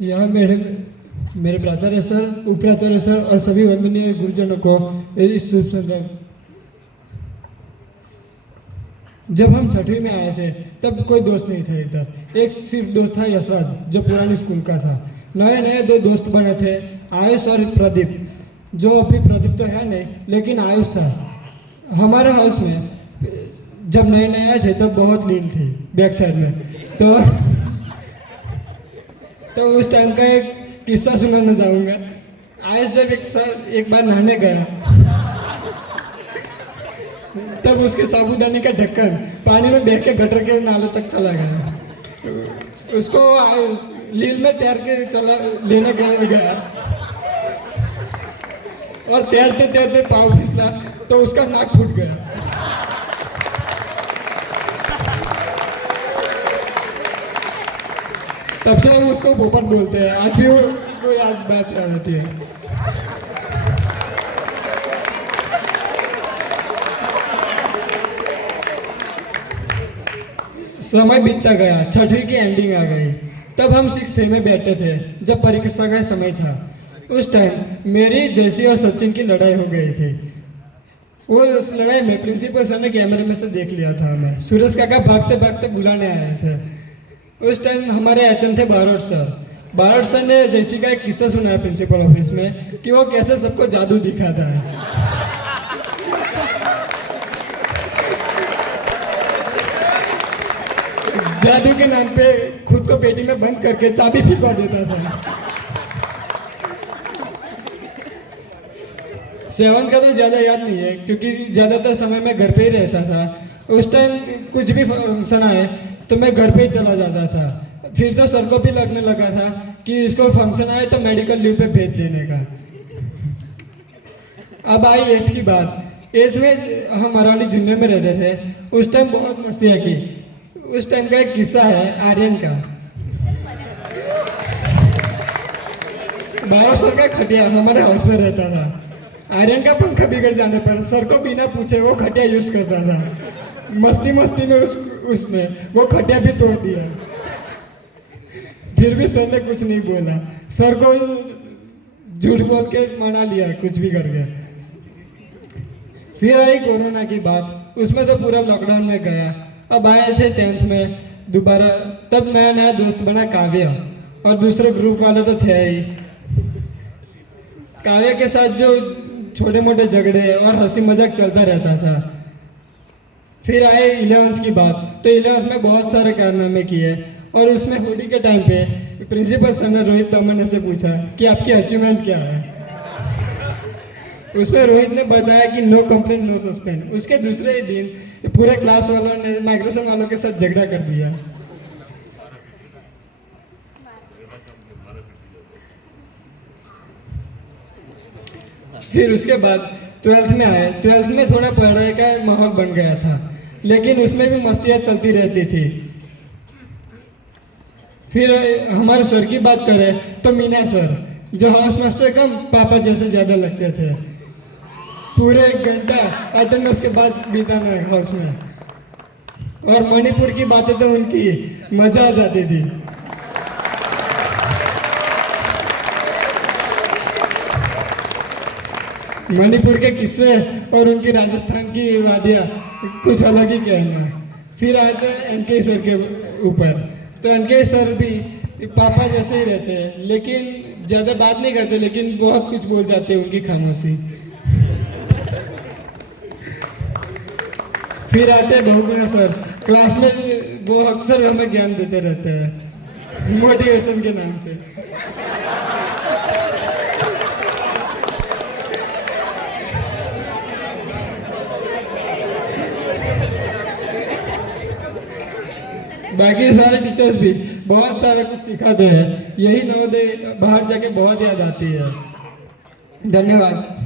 यहाँ मेरे मेरे प्राचार्य सर, उपप्राचार्य सर और सभी वंदनीय गुरुजनों को इस शुभ संदर्भ। जब हम छठवीं में आए थे तब कोई दोस्त नहीं था इधर, एक सिर्फ दोस्त था यशराज जो पुरानी स्कूल का था। नए नए दो दोस्त बने थे, आयुष और प्रदीप, जो अभी प्रदीप तो है नहीं लेकिन आयुष था। हमारे हाउस में जब नए नए आए थे तब बहुत लील थी बैक साइड में, तो उस टाइम का एक किस्सा सुनाना चाहूँगा। आयुष जब एक बार नहाने गया तब उसके साबूदानी का ढक्कन पानी में बह के गटर के नाले तक चला गया। उसको लील में तैर के चला लेने गया और तैरते तैरते पाँव फिसला तो उसका नाक फूट गया। तब से हम उसको पोपट बोलते हैं, आज भी वो याद बात याद आती है। समय बीतता गया, छठवीं की एंडिंग आ गई। तब हम 6th में बैठे थे जब परीक्षा का समय था। उस टाइम मेरी, जैसी और सचिन की लड़ाई हो गई थी। वो उस लड़ाई में प्रिंसिपल सर ने कैमरे में से देख लिया था हमें। सूरज काका भागते भागते बुलाने आए थे। उस टाइम हमारे एचएम थे बारोट सर। बारोट सर ने जैसी का एक किस्सा सुनाया प्रिंसिपल ऑफिस में कि वो कैसे सबको जादू दिखाता है। जादू के नाम पे खुद को पेटी में बंद करके चाबी फिरवा देता था। 7th का तो ज़्यादा याद नहीं है क्योंकि ज़्यादातर समय मैं घर पे ही रहता था। उस टाइम कुछ भी फंक्शन आए तो मैं घर पे ही चला जाता था। फिर तो सर को भी लगने लगा था कि इसको फंक्शन आए तो मेडिकल लीव पे भेज देने का। अब आई 8th की बात। 8th में हम अरावली जूनियर में रहते थे। उस टाइम बहुत मस्तियाँ की। उस टाइम का एक किस्सा है आर्यन का। 12 साल का खटिया हमारे हाउस में रहता था। आर्यन का पंखा बिगड़ जाने पर सर को बिना पूछे वो खटिया यूज करता था। मस्ती मस्ती में उसने वो खटिया भी तोड़ दिया। फिर भी सर ने कुछ नहीं बोला। सर को झूठ बोल के मना लिया कुछ भी करके। फिर आई कोरोना की बात। उसमें तो पूरा लॉकडाउन में गया। अब आए थे 10th में दोबारा। तब नया नया दोस्त बना काव्य, और दूसरे ग्रुप वाले तो थे ही। काव्य के साथ जो छोटे मोटे झगड़े और हंसी मजाक चलता रहता था। फिर आए 11th की बात। तो 11th में बहुत सारे कारनामे किए, और उसमें होली के टाइम पे प्रिंसिपल सर ने रोहित दमन से पूछा कि आपकी अचीवमेंट क्या है। उसमें रोहित ने बताया कि नो कंप्लेंट नो सस्पेंड। उसके दूसरे ही दिन पूरे क्लास वालों ने माइग्रेशन वालों के साथ झगड़ा कर दिया। फिर उसके बाद 12th में आए। 12th में थोड़ा पढ़ाई का माहौल बन गया था, लेकिन उसमें भी मस्तियाँ चलती रहती थी। फिर हमारे सर की बात करें तो मीना सर, जो हाउस मास्टर कम पापा जैसे ज़्यादा लगते थे। पूरे 1 घंटा अटेंडेंस के बाद बिताना हाउस में। और मणिपुर की बातें तो उनकी मजा आ जाती थी। मणिपुर के किस्से और उनकी राजस्थान की वादियाँ कुछ अलग ही कहना। फिर आए थे एनके सर के ऊपर। तो एनके सर भी पापा जैसे ही रहते हैं, लेकिन ज़्यादा बात नहीं करते, लेकिन बहुत कुछ बोल जाते हैं उनकी खामोशी। फिर आते हैं बहुगुणा सर। क्लास में वो अक्सर हमें ज्ञान देते रहते हैं मोटिवेशन के नाम पे। बाकी सारे टीचर्स भी बहुत सारा कुछ सिखाते हैं। यही नवोदय बाहर जाके बहुत याद आती है। धन्यवाद।